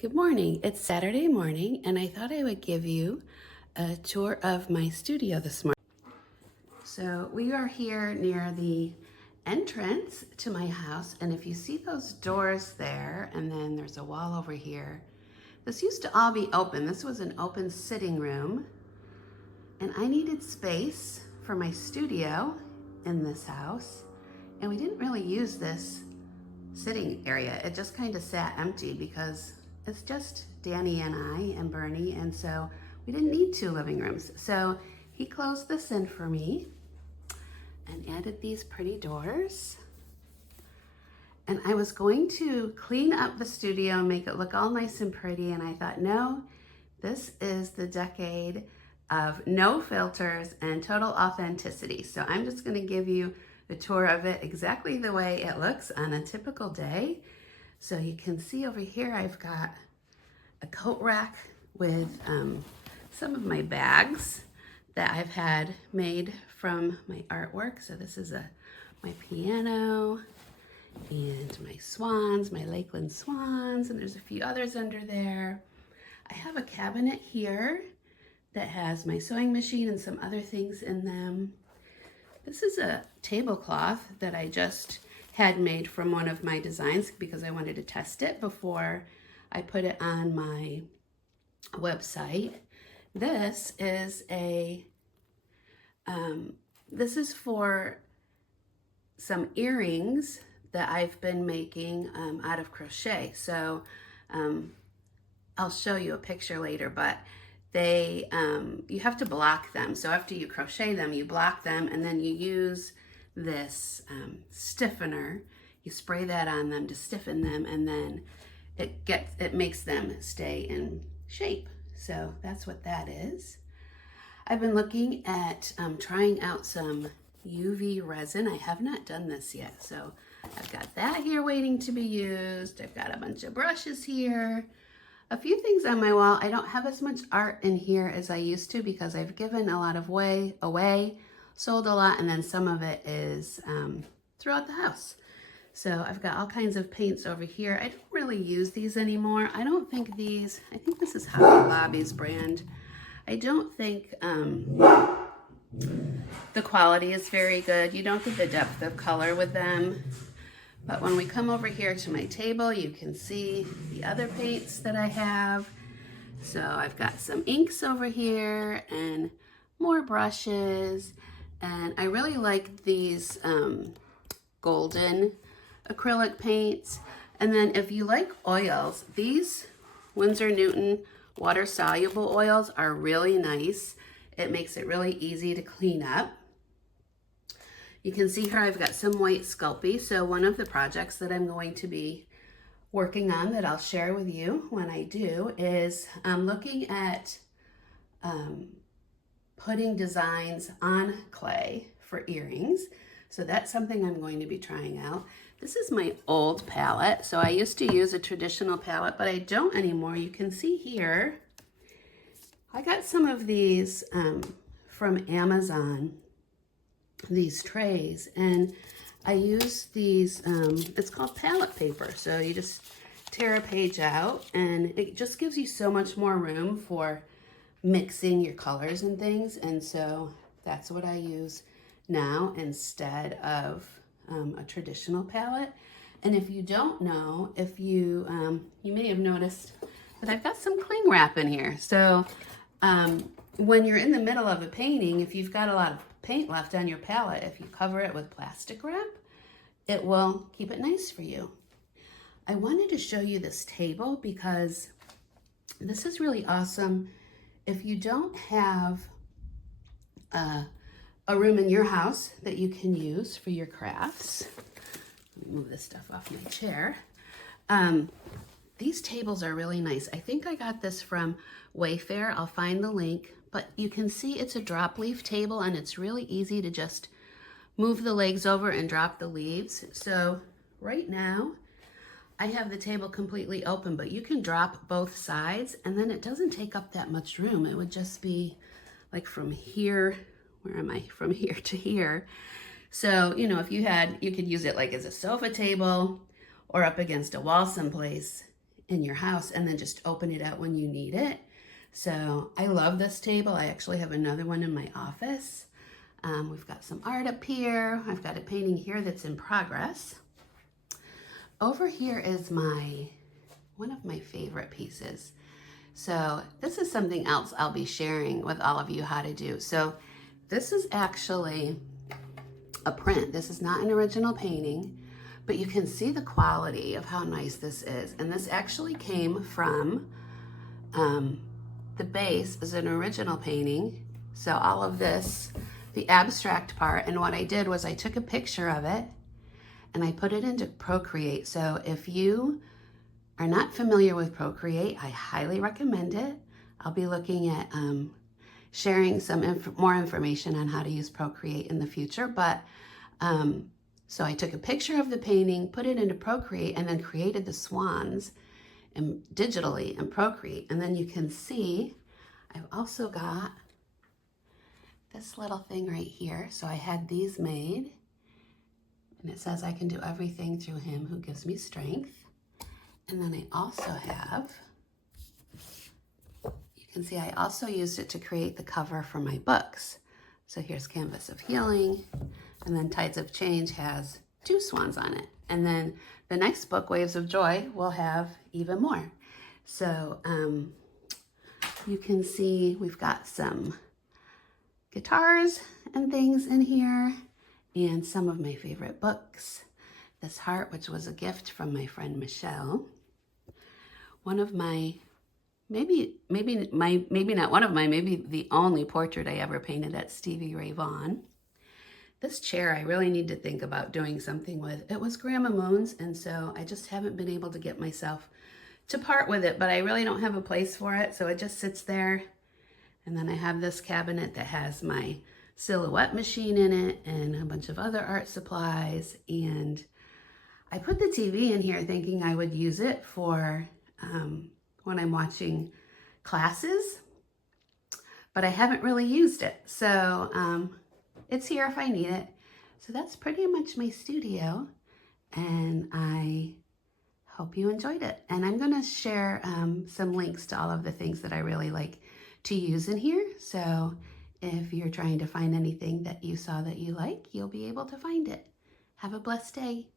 Good morning. It's Saturday morning, and I thought I would give you a tour of my studio this morning. So we are here near the entrance to my house, and if you see those doors there, and then there's a wall over here, this used to all be open. This was an open sitting room, and I needed space for my studio in this house, and we didn't really use this sitting area. It just kind of sat empty because it's just Danny and I and Bernie, and so we didn't need two living rooms. So he closed this in for me and added these pretty doors. And I was going to clean up the studio and make it look all nice and pretty, and I thought, no, this is the decade of no filters and total authenticity. So I'm just gonna give you a tour of it exactly the way it looks on a typical day. So you can see over here, I've got a coat rack with some of my bags that I've had made from my artwork. So this is my piano and my swans, my Lakeland swans, and there's a few others under there. I have a cabinet here that has my sewing machine and some other things in them. This is a tablecloth that I just had made from one of my designs because I wanted to test it before I put it on my website. This is this is for some earrings that I've been making out of crochet. So I'll show you a picture later, but they you have to block them. So after you crochet them, you block them, and then you use this stiffener. You spray that on them to stiffen them, and then it makes them stay in shape. So that's what that is. I've been looking at trying out some UV resin. I have not done this yet, so I've got that here waiting to be used. I've got a bunch of brushes here. A few things on my wall. I don't have as much art in here as I used to because I've given a lot of away, sold a lot, and then some of it is throughout the house. So I've got all kinds of paints over here. I don't really use these anymore. I don't think these, I think this is Hobby Lobby's brand. I don't think the quality is very good. You don't get the depth of color with them. But when we come over here to my table, you can see the other paints that I have. So I've got some inks over here and more brushes. And I really like these golden acrylic paints. And then if you like oils, these Winsor Newton water-soluble oils are really nice. It makes it really easy to clean up. You can see here I've got some white Sculpey. So one of the projects that I'm going to be working on that I'll share with you when I do is looking at putting designs on clay for earrings. So that's something I'm going to be trying out. This is my old palette. So I used to use a traditional palette, but I don't anymore. You can see here, I got some of these from Amazon, these trays, and I use these, it's called palette paper. So you just tear a page out and it just gives you so much more room for mixing your colors and things. And so that's what I use now instead of a traditional palette. And if you don't know, if you, you may have noticed that I've got some cling wrap in here. So when you're in the middle of a painting, if you've got a lot of paint left on your palette, if you cover it with plastic wrap, it will keep it nice for you. I wanted to show you this table because this is really awesome. If you don't have a room in your house that you can use for your crafts, let me move this stuff off my chair. These tables are really nice. I think I got this from Wayfair. I'll find the link. But you can see it's a drop leaf table, and it's really easy to just move the legs over and drop the leaves. So right now I have the table completely open, but you can drop both sides and then it doesn't take up that much room. It would just be like from here, where am I? From here to here. So, you know, if you could use it like as a sofa table or up against a wall someplace, in your house and then just open it out when you need it. So I love this table. I actually have another one in my office. We've got some art up here. I've got a painting here that's in progress. Over here is one of my favorite pieces. So this is something else I'll be sharing with all of you how to do. So this is actually a print. This is not an original painting, but you can see the quality of how nice this is. And this actually came from, the base is an original painting. So all of this, the abstract part, and what I did was I took a picture of it and I put it into Procreate. So if you are not familiar with Procreate, I highly recommend it. I'll be looking at sharing some more information on how to use Procreate in the future. But so I took a picture of the painting, put it into Procreate, and then created the swans digitally in Procreate. And then you can see I've also got this little thing right here. So I had these made, and it says I can do everything through him who gives me strength. And then I also have, you can see I also used it to create the cover for my books. So here's Canvas of Healing, and then Tides of Change has 2 swans on it. And then the next book, Waves of Joy, will have even more. So you can see we've got some guitars and things in here, and some of my favorite books. This heart, which was a gift from my friend Michelle. One of my, maybe not one of my, maybe the only portrait I ever painted at Stevie Ray Vaughan. This chair I really need to think about doing something with. It was Grandma Moon's, and so I just haven't been able to get myself to part with it, but I really don't have a place for it, so it just sits there. And then I have this cabinet that has my silhouette machine in it and a bunch of other art supplies. And I put the TV in here thinking I would use it for when I'm watching classes, but I haven't really used it. So it's here if I need it. So that's pretty much my studio, and I hope you enjoyed it. And I'm gonna share some links to all of the things that I really like to use in here. So if you're trying to find anything that you saw that you like, you'll be able to find it. Have a blessed day.